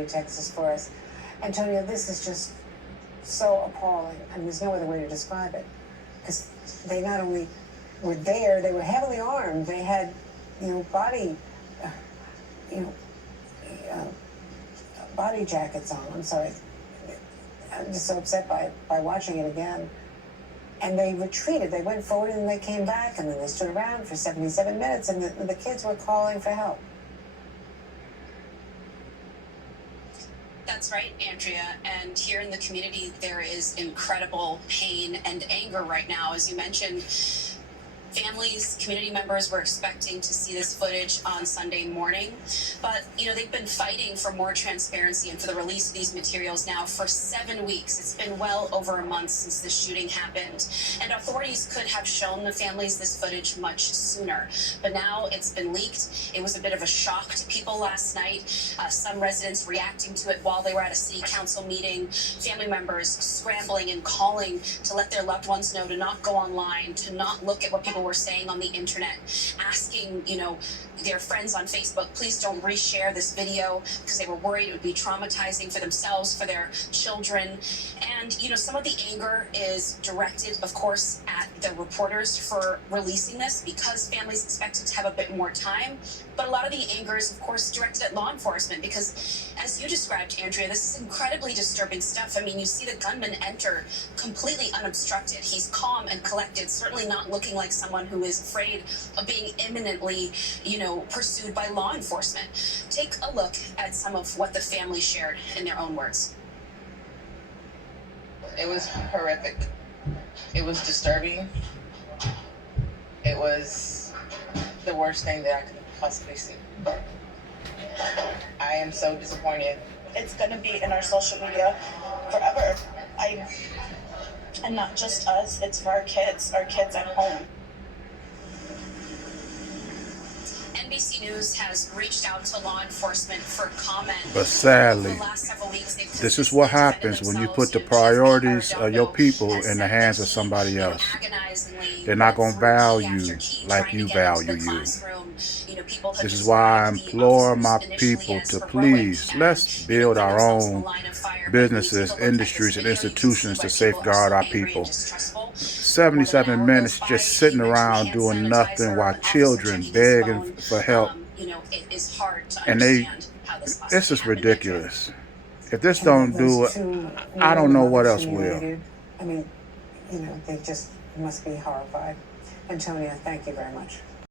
do Texas for us. Antonio, this is just so appalling. I mean, there's no other way to describe it. Because they not only were there, they were heavily armed. They had, body, you know, body jackets on. I'm sorry. I'm just so upset by watching it again. And they retreated. They went forward and they came back, and then they stood around for 77 minutes, and the kids were calling for help. That's right, Andrea. And here in the community, there is incredible pain and anger right now. As you mentioned, families, community members were expecting to see this footage on Sunday morning, but they've been fighting for more transparency and for the release of these materials now for 7 weeks. It's been well over a month since the shooting happened, and authorities could have shown the families this footage much sooner, but now it's been leaked. It was a bit of a shock to people last night. Some residents reacting to it while they were at a city council meeting, family members scrambling and calling to let their loved ones know to not go online, to not look at what people were saying on the internet, asking their friends on Facebook, please don't reshare this video, because they were worried it would be traumatizing for themselves, for their children. And some of the anger is directed, of course, at the reporters for releasing this, because families expected to have a bit more time. But a lot of the anger is, of course, directed at law enforcement, because as you described, Andrea, this is incredibly disturbing stuff. I mean, you see the gunman enter completely unobstructed. He's calm and collected, certainly not looking like someone who is afraid of being imminently, pursued by law enforcement. Take a look at some of what the family shared in their own words. It was horrific. It was disturbing. It was the worst thing that I could possibly see. I am so disappointed. It's going to be in our social media forever. And not just us, it's for our kids at home. NBC News has reached out to law enforcement for comment. But sadly, the last several weeks, this is what happens when you put the priorities of your people in the hands of somebody else. They're not going to value like you value you. This is why I implore my people to please, let's build our own businesses, industries, and institutions to safeguard our people. 77 minutes just sitting around doing nothing while children begging for help. And this is ridiculous. If this don't do it, I don't know what else will. I mean, they just must be horrified. Antonia, thank you very much.